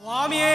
స్వామియే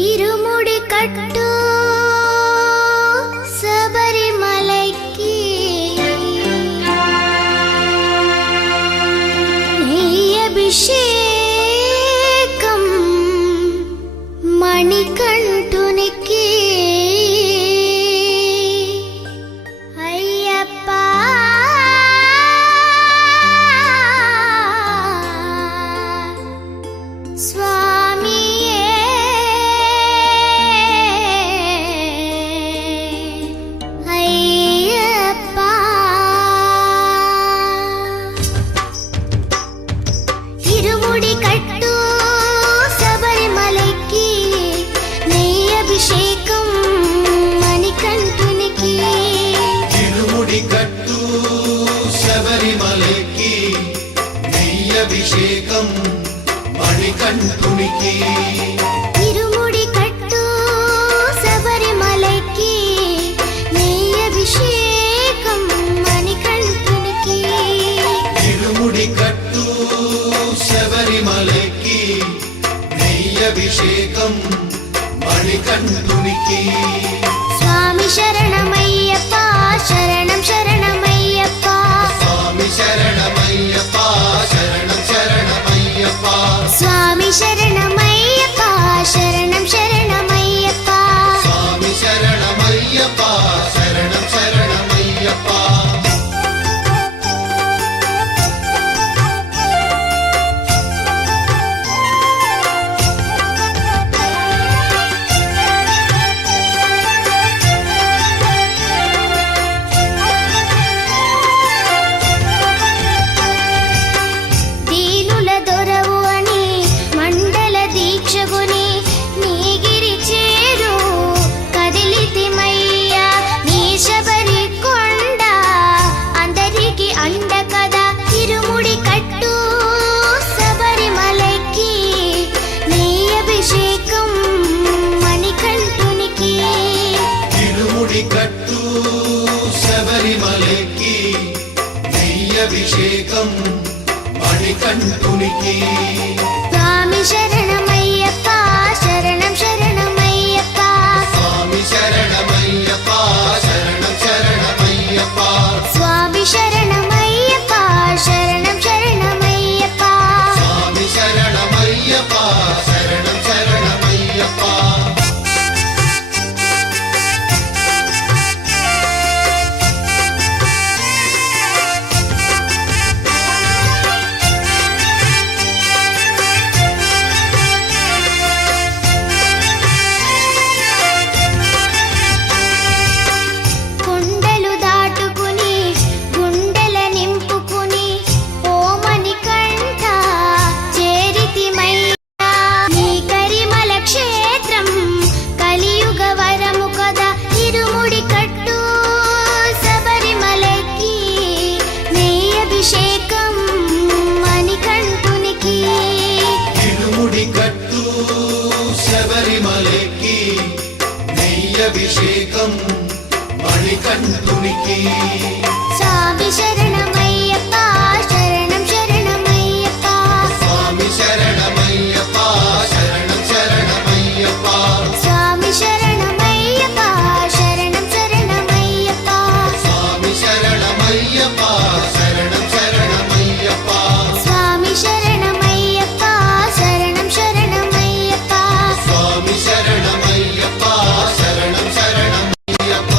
ఇరుముడి కట్టు శబరిమలైకి అభిషేకం మణికంఠునికి అయ్యప్ప స్వామియే అయ్యప్ప ఇరుముడి కట్టు శబరిమలైకి నెయ్యి అభిషేకం మణికంఠునికి ఇరుముడి కట్టు శబరిమలైకి నెయ్యి అభిషేకం మణికంఠునికి ఇరుముడి కట్టు శబరిమలైకి నెయ్యి అభిషేకం మణికంఠునికి ఇరుముడి కట్టు శబరిమలైకి నెయ్యి అభిషేకం మణికంఠునికి స్వామి శరణమయ్యప్ప శరణం శరణమయ్యప్ప స్వామి శరణమయ్యప్ప శరణం శరణమయ్యప్ప స్వామి శరణమయ్యప్ప శరణం శరణమయ్యప్ప స్వామి శరణమయ్యప్ప శరణం శరణమయ్యప్ప దీనుల దొరవు అని మండల దీక్షగుని నీగిరి చేరు కదిలితిమయ్యా నీ శబరి కొండ అందరికి అండ కదా ఇరుముడి కట్టు శబరిమలైకి నీ అభిషేకం మణికంఠునికి ఇరుముడి కట్టు శబరిమలైకి నెయ్యి అభిషేకం మణికంఠునికి స్వామి శరణమయ్యప్ప శరణం శరణమయ్యప్ప స్వామి శరణమయ్యప్ప శరణం శరణమయ్యప్ప స్వామి శరణమయ్యప్ప శరణం శరణమయ్యప్ప స్వామి శరణమయ్యప్ప శరణం శరణమయ్యప్ప కొండలు దాటుకుని గుండెల నింపుకుని ఓమని కంఠ చేరితిమయ్యా నీ కరిమల క్షేత్రం కలియుగ వరము కదా ఇరుముడి కట్టు శబరిమలైకి నెయ్యి అభిషేకం మణికంఠునికి ఇరుముడి కట్టు శబరిమలైకి నెయ్యి అభిషేకం మణికంఠునికి స్వామి శరణమయ్యప్ప శరణం శరణమయ్యప్ప స్వామి శరణమయ్యప్ప శరణం శరణమయ్యప్ప స్వామి శరణమయ్యప్ప శరణం శరణమయ్యప్ప స్వామి శరణమయ్యప్ప శరణం శరణమయ్యప్ప స్వామి శరణమయ్యప్ప శరణం శరణమయ్యప్ప స్వామి శరణమయ్యప్ప శరణం శరణమయ్యప్ప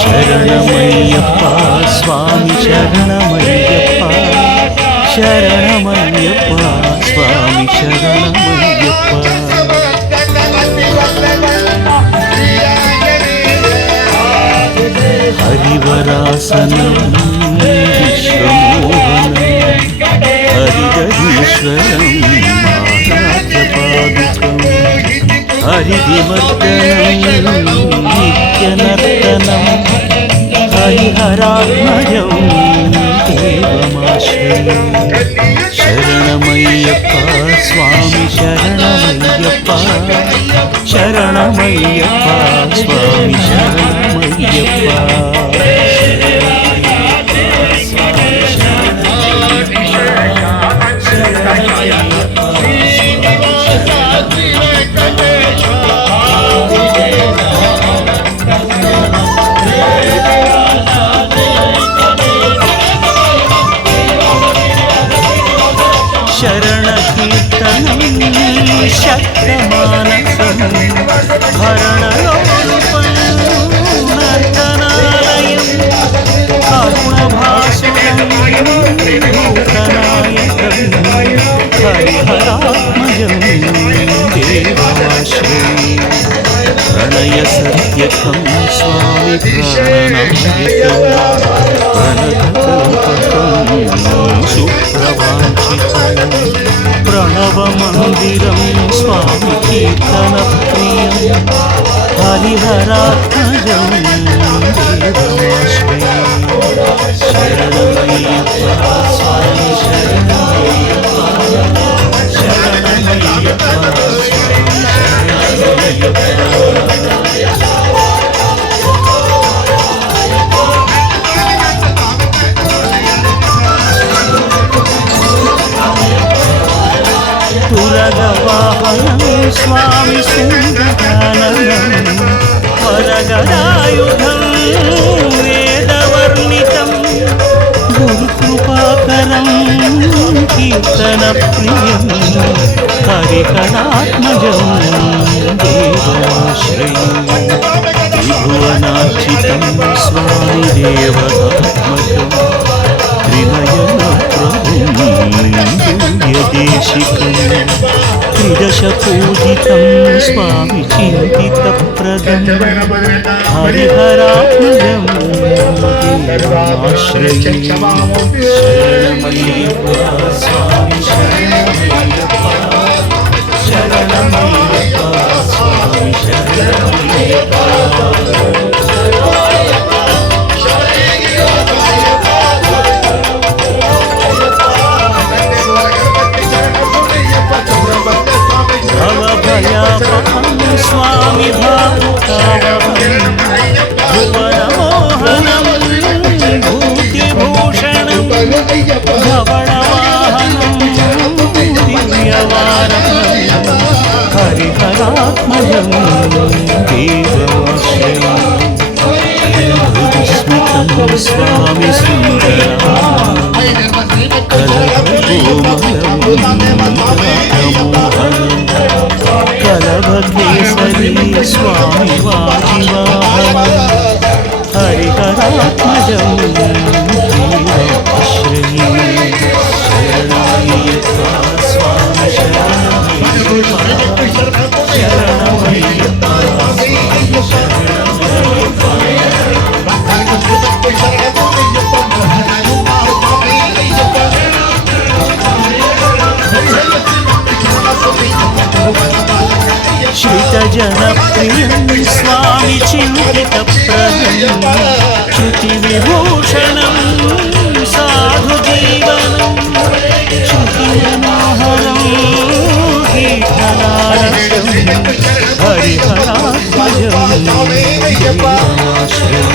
శరణమయ్యప్ప స్వామి శరణమయ్యప్ప శరణమయ్యప్ప స్వామి శరణమయ్యప్ప హరివరాసనం విశ్వమోహనం హరిదీశ్వరం మారాధ్యపాదుకం హరివిమర్దనం నిత్యనర్తనం హరిహరాత్మజం దేవమాశ్రయం శరణమయ్యప్ప స్వామి శరణమయ్యప్ప శరణమయ్యప్ప స్వామి శరణమయ్యప్ప శరణకీర్తనం శక్తమానసం హరణలోలుపం నర్తనాలయం కరుణభాసురం భూతనాయకం హరిహరాత్మజం దేవాశ్రయం ప్రణయ సత్యకం స్వామి ప్రాణనాయకం ప్రణతకల్పకం సుప్రవాంఛితం ప్రణవమందిరం స్వామి కీర్తనప్రియం హరిహరాత్మజం దేవమాశ్రయం శరణమయ్యప్ప స్వామి శరణమయ్యప్ప శరణమయ్యప్ప స్వామి శరణమయ్యప్ప తురగవాహనం స్వామి సుందరాననం వరగదాయుధం వేదవర్ణితం గురుకృపాకరం కీర్తనప్రియం హరిహరాత్మజం దేవాశ్రయం త్రిభువనార్చితం స్వామి దేవతాత్మకం త్రినయనప్రభుం దివ్యదేశికం త్రిదశ పూజితం స్వామి చింతితప్రదం హరిహరాత్మజం దేవాశ్రయం శరణమయ్యప్ప స్వామి శరణమయ్యప్ప శరణమయ్యప్ప స్వామి శరణమయ్యప్ప భవభయాపహం స్వామి భావుకావహం భువనమోహనం భూతిభూషణం ధవళవాహనం దివ్యవారణం హరిహరాత్మజం దేవాశ్రయం హృదిస్మితం స్వామి సుందరం కలభకేసరి స్వామి వాజివాహనం హరిహరాత్మజం దేవాశ్రయం శరణమయ్యప్ప స్వామి శరణమయ్యప్ప శరణమయ్యప్ప స్వామి శరణమయ్యప్ప శ్రితజనప్రియం స్వామి చింతితప్రదం చ్యుతివిభూషణం సాధుజీవనం చ్యుతిమనోహరం కీర్తనారసం హరిహరాత్మజం దేవాశ్రయం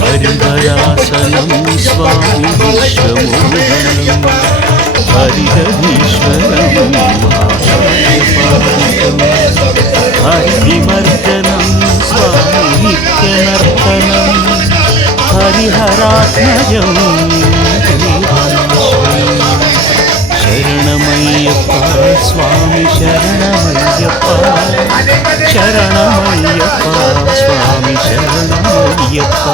హరిహరాసనం స్వామి విశ్వమోహనం హరిహరీశ్వరం హరిమర్దనం స్వామి నిత్యనర్తనం హరిహరాత్మజం దేవాశ్రయం శరణం శరణమయ్యప్ప స్వామి శరణమయ్యప్ప శరణమయ్యప్ప స్వామి శరణమయ్యప్ప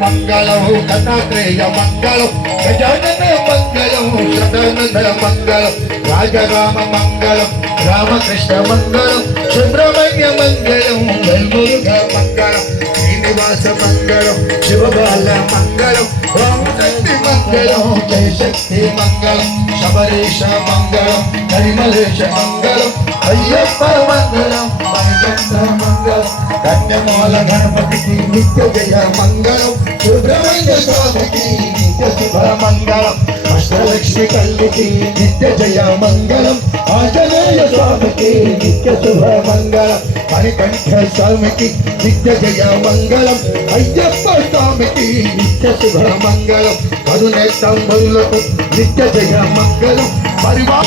మంగళం దత్తాత్రేయ మంగళం గజానన మంగళం సదానంద మంగళం రాజరామ మంగళం రామకృష్ణ మంగళం సుబ్రహ్మణ్య మంగళం వెల్మురుగ మంగళం శ్రీనివాస మంగళం శివబాల మంగళం ఓం శక్తి మంగళం జయ శక్తి మంగళం శబరీష మంగళం కరిమలేశ మంగళం అయ్యప్ప మంగళం వైకుంఠ మంగళం కన్యమాల గణపతికి నిత్య జయ మంగళం సుబ్రహ్మణ్య స్వామికి నిత్య శుభ మంగళం అష్టలక్ష్మి తల్లికి నిత్య జయ మంగళం ఆంజనేయ స్వామికి నిత్య శుభ మంగళం మణికంఠ స్వామికి నిత్య జయ మంగళం అయ్యప్ప స్వామికి నిత్య శుభ మంగళం కరుణేశంబులకు నిత్య జయ మంగళం పరివా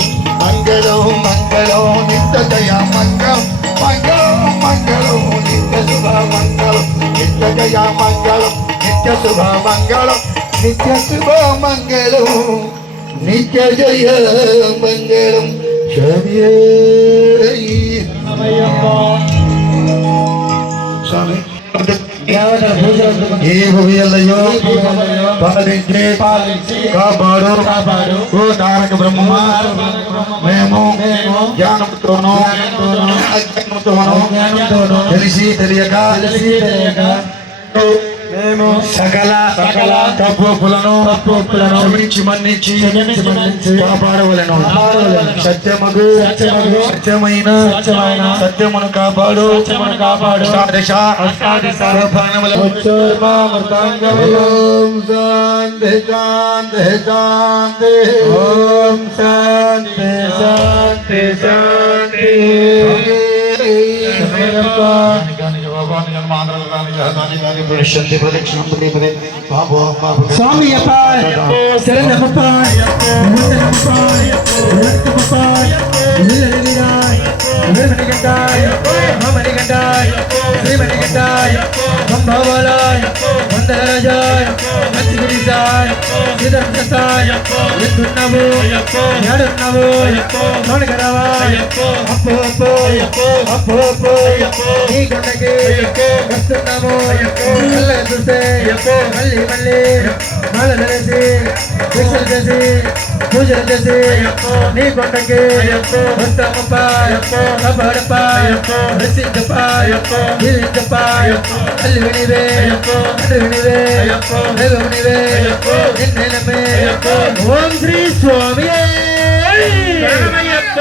మంగళం మంగళం నిత్య జయ మంగళం మంగళం మంగళం నిత్య శుభ మంగళం నిత్య జయ మంగళం నిత్య శుభ మంగళం నిత్య శుభ మంగళం నిత్య జయ మంగళం స్వామి ఏ భూమియల్లయో పాలించి కాపాడు ఓ తారక బ్రహ్మ మేము జ్ఞానంతోనూ అజ్ఞానంతోనూ తెలిసి తెలియక మేము సకల తప్పులను క్షమించి మన్నించి కాపాడవలెను సత్యమైన సత్యమును కాపాడు అష్టాదశ ప్రాణముల ఓం శాంతి శాంతి శాంతి ఓం శాంతి శాంతి శాంతి స్వామి శరణమప్ప మణికంఠాయ మణికంఠాయ శ్రీమణికంఠాయ సంభవలాయ వందనరాజాయ మంచిగిరిసాయ శ్రీధర్మసాయ ఎందున్నవో ఏడున్నవో మోనగరవాయ అప్పో అప్పో అప్పో అప్పో నీ కొండకి వస్తున్నాము కళ్ళ చూస్తే మళ్ళీ మళ్ళీ మాలలు వేసి దీక్షలు చేసి పూజలు చేసి నీ కొండకి వస్తామప్ప కాపాడప్ప రక్షించప్ప జీవించప్ప తల్లి వినివే తండ్రి వినివే దైవం వినివే నిన్నే నమ్మే ఓం శ్రీ స్వామి శరణమయ్యప్ప